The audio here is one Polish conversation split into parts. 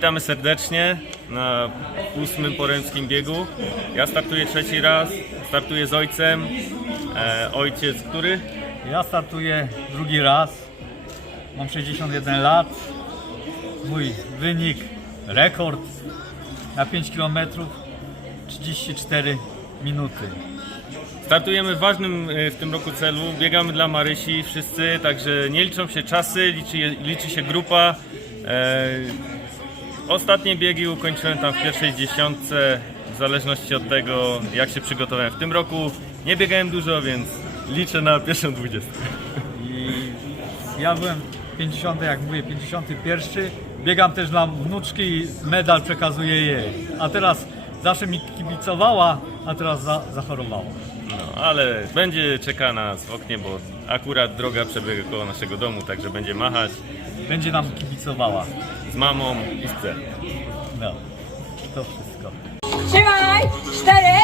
Witamy serdecznie na ósmym poręckim biegu. Ja startuję trzeci raz, startuję z ojcem. E, ojciec, który? Ja startuję drugi raz. Mam 61 lat. Mój wynik, rekord na 5 km 34 minuty. Startujemy w ważnym e, w tym roku celu. Biegamy dla Marysi wszyscy, także nie liczą się czasy, liczy, liczy się grupa. E, ostatnie biegi ukończyłem tam w pierwszej dziesiątce, w zależności od tego jak się przygotowałem. W tym roku nie biegałem dużo, więc liczę na pierwszą dwudziestkę. I ja byłem 50, jak mówię, 51. Biegam też dla wnuczki i medal przekazuję jej. A teraz zawsze mi kibicowała, a teraz za, zachorowała. No, ale będzie czeka nas w oknie, bo akurat droga przebiega koło naszego domu, także będzie machać Będzie nam kibicowała. Z mamą i chce. No, to wszystko. Trzymaj! Cztery,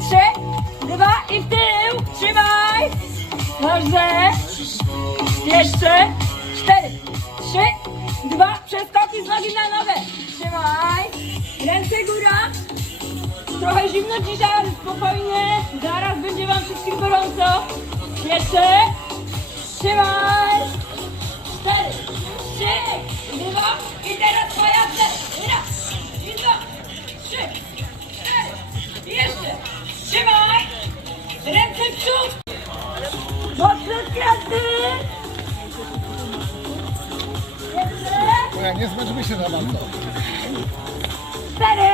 trzy, dwa i w tył! Trzymaj! Dobrze! Jeszcze! Cztery, trzy, dwa, przeskoki z nogi na nogę! Trzymaj! Ręce góra! Trochę zimno dzisiaj, ale spokojnie! Zaraz będzie wam wszystkim gorąco! Jeszcze! Trzymaj! I teraz twoja Raz, i dwa, trzy, cztery, i jeszcze. Trzymaj! Ręce w przód! Mocno kwiaty! Jeszcze. Nie zmęczymy się na bardzo. Cztery,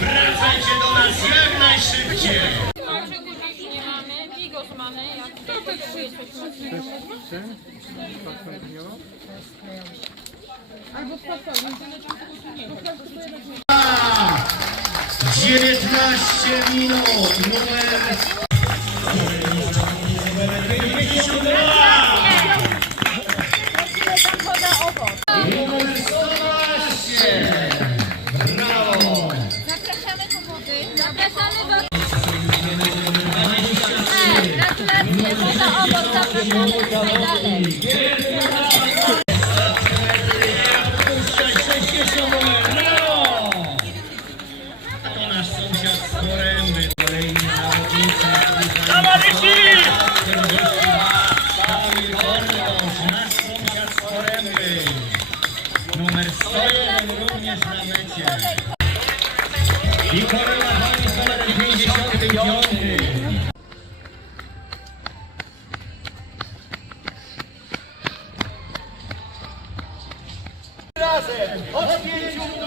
Wracajcie do nas jak najszybciej! Jednak nie. 19 minut, I kolejna pani z numerem 55. Oh, excuse me.